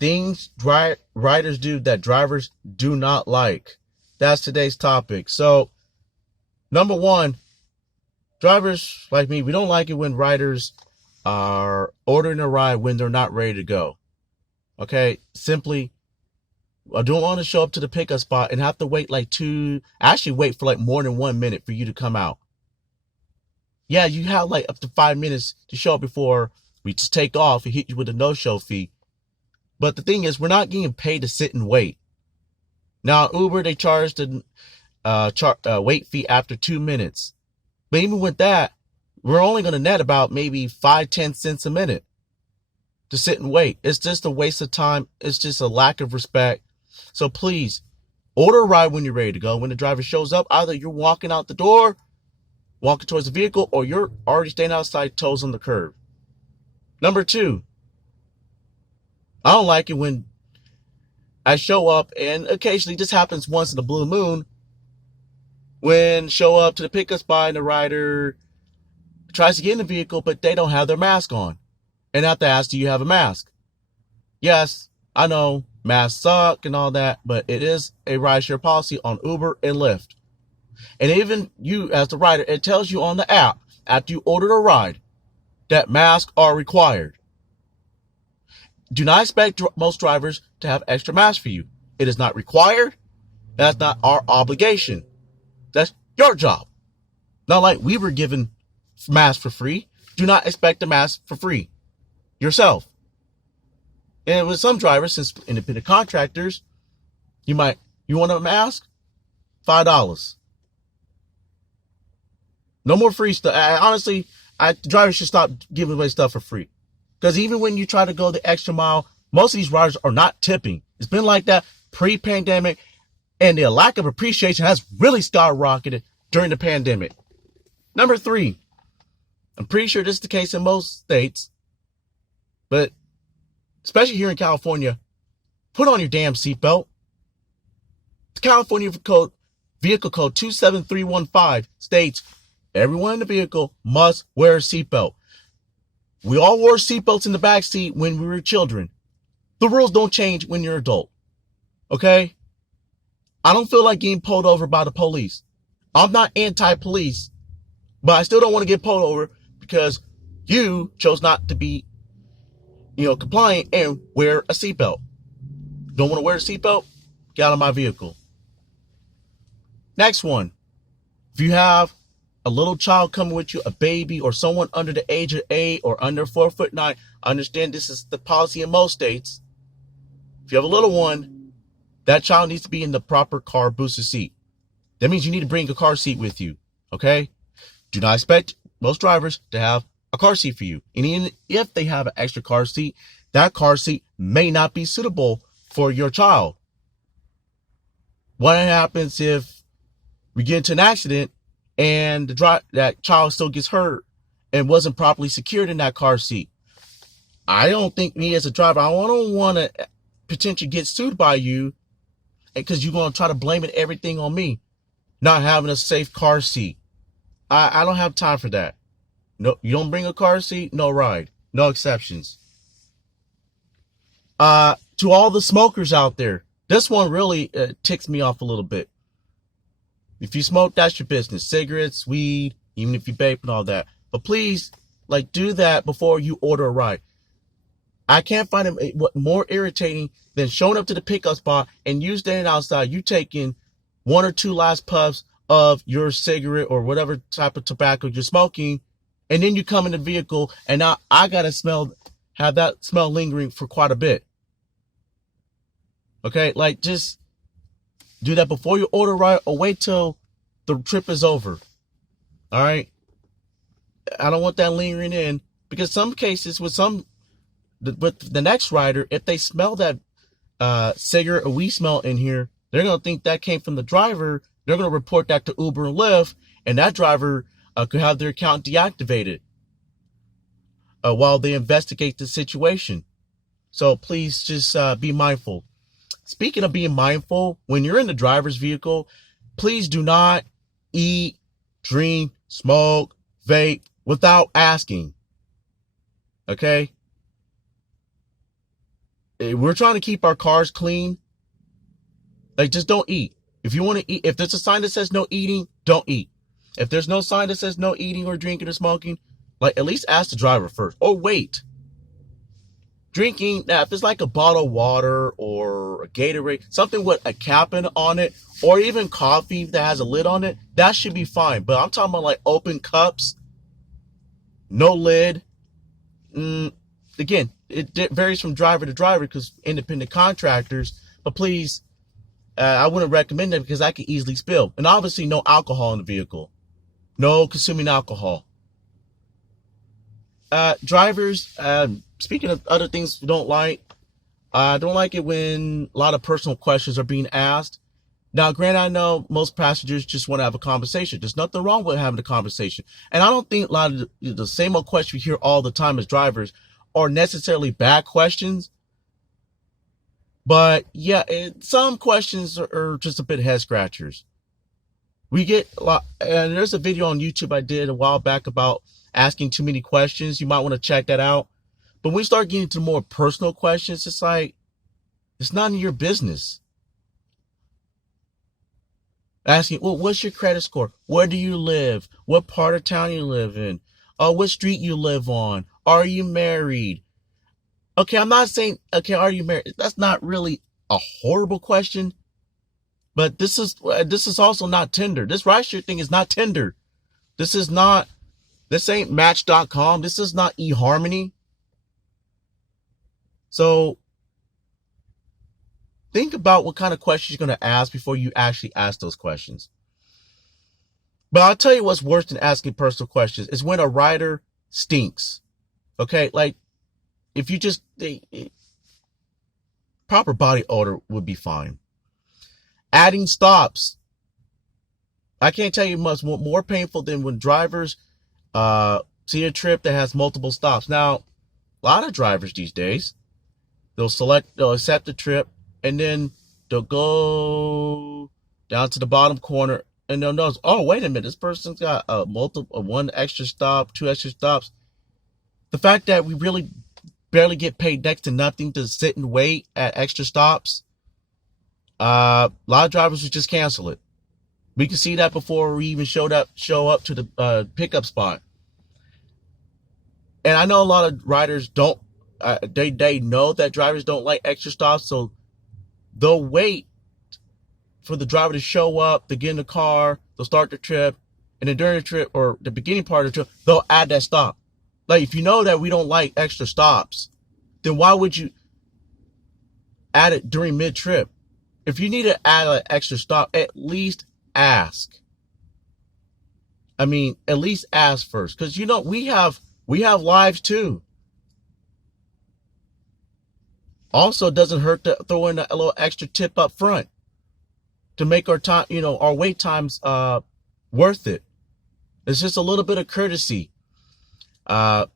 Things riders do that drivers do not like. That's today's topic. So, number one, drivers like me, we don't like it when riders are ordering a ride when they're not ready to go. Okay? Simply, I don't want to show up to the pickup spot and have to wait wait for like more than 1 minute for you to come out. Yeah, you have like up to 5 minutes to show up before we just take off and hit you with a no-show fee. But the thing is, we're not getting paid to sit and wait. Now, Uber, they charge the wait fee after 2 minutes. But even with that, we're only going to net about maybe 5-10 cents a minute to sit and wait. It's just a waste of time. It's just a lack of respect. So please, order a ride when you're ready to go. When the driver shows up, either you're walking out the door, walking towards the vehicle, or you're already standing outside, toes on the curb. Number two, I don't like it when I show up, and occasionally this happens once in a blue moon, when show up to the pickup spot and the rider tries to get in the vehicle, but they don't have their mask on. And I have to ask, do you have a mask? Yes, I know masks suck and all that, but it is a rideshare policy on Uber and Lyft. And even you as the rider, it tells you on the app after you ordered a ride that masks are required. Do not expect most drivers to have extra masks for you. It is not required. That's not our obligation. That's your job. Not like we were given masks for free. Do not expect a mask for free yourself. And with some drivers, since independent contractors, you want a mask? $5. No more free stuff. Honestly, drivers should stop giving away stuff for free. Because even when you try to go the extra mile, most of these riders are not tipping. It's been like that pre-pandemic, and the lack of appreciation has really skyrocketed during the pandemic. Number three, I'm pretty sure this is the case in most states, but especially here in California, put on your damn seatbelt. The California Vehicle Code 27315 states everyone in the vehicle must wear a seatbelt. We all wore seatbelts in the backseat when we were children. The rules don't change when you're an adult. Okay? I don't feel like getting pulled over by the police. I'm not anti-police, but I still don't want to get pulled over because you chose not to be, compliant and wear a seatbelt. Don't want to wear a seatbelt? Get out of my vehicle. Next one. If you have a little child coming with you, a baby, or someone under the age of 8 or under 4'9", I understand this is the policy in most states. If you have a little one, that child needs to be in the proper car booster seat. That means you need to bring a car seat with you. Okay? Do not expect most drivers to have a car seat for you. And even if they have an extra car seat, that car seat may not be suitable for your child. What happens if we get into an accident and that child still gets hurt and wasn't properly secured in that car seat? I don't think me as a driver, I don't want to potentially get sued by you because you're going to try to blame everything on me not having a safe car seat. I don't have time for that. No, you don't bring a car seat, no ride, no exceptions. To all the smokers out there, this one really ticks me off a little bit. If you smoke, that's your business. Cigarettes, weed, even if you vape and all that. But please, do that before you order a ride. I can't find what more irritating than showing up to the pickup spot and you standing outside, you taking 1 or 2 last puffs of your cigarette or whatever type of tobacco you're smoking, and then you come in the vehicle and now I gotta have that smell lingering for quite a bit. Okay, just do that before you order a ride or wait till the trip is over. All right, I don't want that lingering in, because some cases with the next rider, if they smell that cigarette or weed smell in here, they're going to think that came from the driver. They're going to report that to Uber and Lyft, and that driver could have their account deactivated while they investigate the situation. So please just be mindful. Speaking of being mindful, when you're in the driver's vehicle, please do not eat, drink, smoke, vape without asking. Okay? we're trying to keep our cars clean. Like, just don't eat. If you want to eat, if there's a sign that says no eating, don't eat. If there's no sign that says no eating or drinking or smoking, like, at least ask the driver first. Or wait. Drinking, now, if it's like a bottle of water or a Gatorade, something with a cap on it, or even coffee that has a lid on it, that should be fine. But I'm talking about like open cups, no lid. Again, it varies from driver to driver because independent contractors. But please, I wouldn't recommend it because that could easily spill. And obviously, no alcohol in the vehicle. No consuming alcohol. Drivers, speaking of other things we don't like, I don't like it when a lot of personal questions are being asked. Now, granted, I know most passengers just want to have a conversation. There's nothing wrong with having a conversation. And I don't think a lot of the same old questions we hear all the time as drivers are necessarily bad questions. But yeah, some questions are just a bit head scratchers. We get a lot, and there's a video on YouTube I did a while back about asking too many questions. You might want to check that out. But when we start getting to more personal questions, it's like, it's not in your business. Asking, well, what's your credit score? Where do you live? What part of town you live in? What street you live on? Are you married? Okay, I'm not saying, okay, are you married? That's not really a horrible question. But this is also not Tinder. This rideshare thing is not Tinder. This ain't Match.com. This is not eHarmony. So think about what kind of questions you're going to ask before you actually ask those questions. But I'll tell you what's worse than asking personal questions is when a rider stinks. Okay, like if you just proper body odor would be fine. Adding stops. I can't tell you much more painful than when drivers see a trip that has multiple stops. Now, a lot of drivers these days, they'll accept the trip, and then they'll go down to the bottom corner, and they'll notice, oh, wait a minute, this person's got one extra stop, 2 extra stops. The fact that we really barely get paid next to nothing to sit and wait at extra stops, a lot of drivers would just cancel it. We can see that before we even show up to the pickup spot. And I know a lot of riders don't. They know that drivers don't like extra stops, so they'll wait for the driver to show up, to get in the car, they'll start the trip, and then during the trip or the beginning part of the trip, they'll add that stop. Like, if you know that we don't like extra stops, then why would you add it during mid-trip? If you need to add an extra stop, at least ask. I mean, at least ask first, because you know we have lives too. Also, it doesn't hurt to throw in a little extra tip up front to make our time, our wait times worth it. It's just a little bit of courtesy. But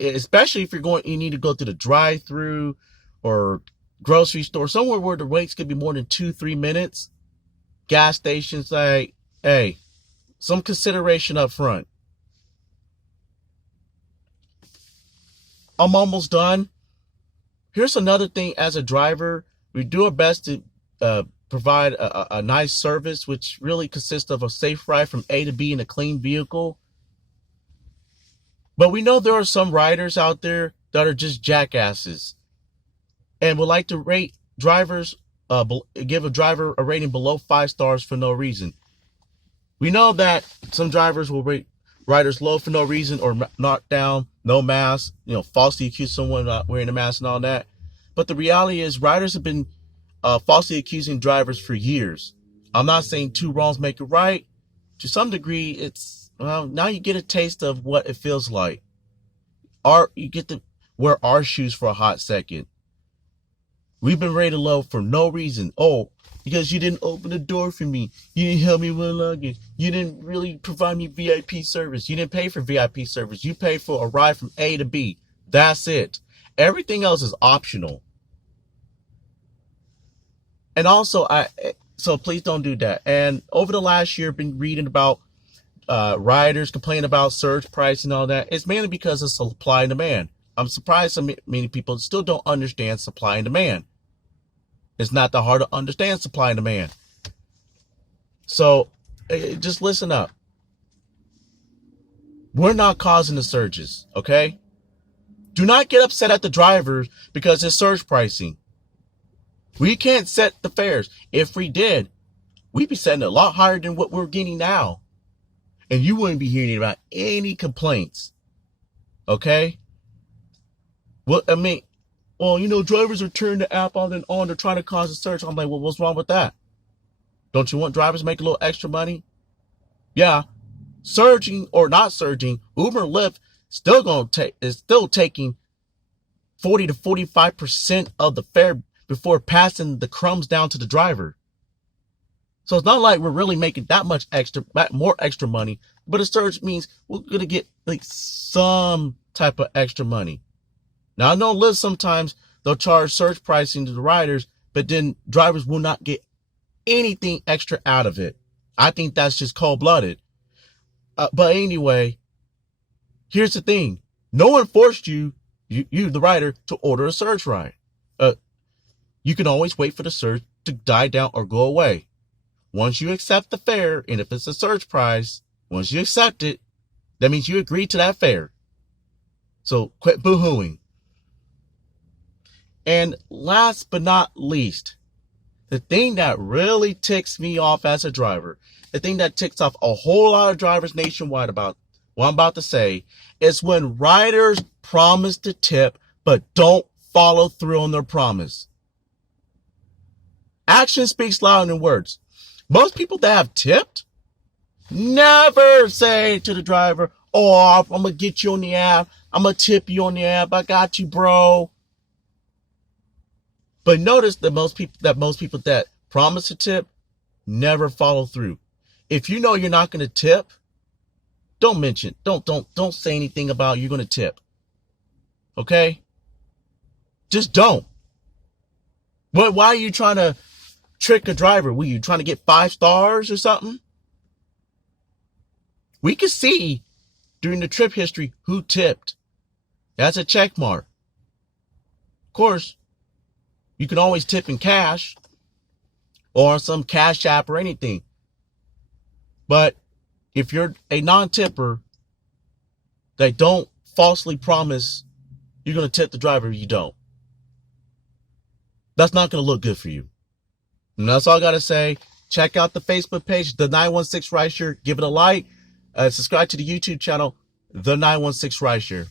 especially if you need to go to the drive-through or grocery store, somewhere where the waits could be more than 2-3 minutes. Gas stations, like, hey, some consideration up front. I'm almost done. Here's another thing. As a driver, we do our best to provide a nice service, which really consists of a safe ride from A to B in a clean vehicle. But we know there are some riders out there that are just jackasses and would like to rate drivers, give a driver a rating below 5 stars for no reason. We know that some drivers will rate riders low for no reason or knock down, no mask, falsely accuse someone not wearing a mask and all that. But the reality is riders have been falsely accusing drivers for years. I'm not saying 2 wrongs make it right. To some degree, now you get a taste of what it feels like. You get to wear our shoes for a hot second. We've been rated low for no reason. Oh, because you didn't open the door for me. You didn't help me with luggage. You didn't really provide me VIP service. You didn't pay for VIP service. You paid for a ride from A to B. That's it. Everything else is optional. And also, so please don't do that. And over the last year, I've been reading about riders complaining about surge price and all that. It's mainly because of supply and demand. I'm surprised so many people still don't understand supply and demand. It's not that hard to understand supply and demand. So just listen up. We're not causing the surges, okay? Do not get upset at the drivers because it's surge pricing. We can't set the fares. If we did, we'd be setting it a lot higher than what we're getting now. And you wouldn't be hearing about any complaints. Okay? Well, I mean, drivers are turning the app on and on. They're trying to cause a surge. I'm like, well, what's wrong with that? Don't you want drivers to make a little extra money? Yeah. Surging or not surging, Uber and Lyft is still taking 40 to 45% of the fare before passing the crumbs down to the driver. So it's not like we're really making that much more extra money, but a surge means we're going to get like some type of extra money. Now, I know Lyft sometimes they'll charge surge pricing to the riders, but then drivers will not get anything extra out of it. I think that's just cold-blooded. But anyway, here's the thing. No one forced you, the rider, to order a surge ride. You can always wait for the surge to die down or go away. Once you accept the fare, and if it's a surge price, once you accept it, that means you agree to that fare. So quit boo-hooing. And last but not least, the thing that really ticks me off as a driver, the thing that ticks off a whole lot of drivers nationwide about what I'm about to say, is when riders promise to tip but don't follow through on their promise. Action speaks louder than words. Most people that have tipped never say to the driver, oh, I'm going to get you on the app. I'm going to tip you on the app. I got you, bro. But notice that most people that promise to tip never follow through. If you know you're not going to tip, don't mention, don't say anything about you're going to tip. Okay? Just don't. Why are you trying to trick a driver? Were you trying to get 5 stars or something? We can see during the trip history who tipped. That's a check mark. Of course, you can always tip in cash or on some cash app or anything. But if you're a non-tipper that don't falsely promise you're going to tip the driver, you don't. That's not going to look good for you. And that's all I got to say. Check out the Facebook page, The 916 Rideshare. Give it a like. Subscribe to the YouTube channel, The 916 Rideshare.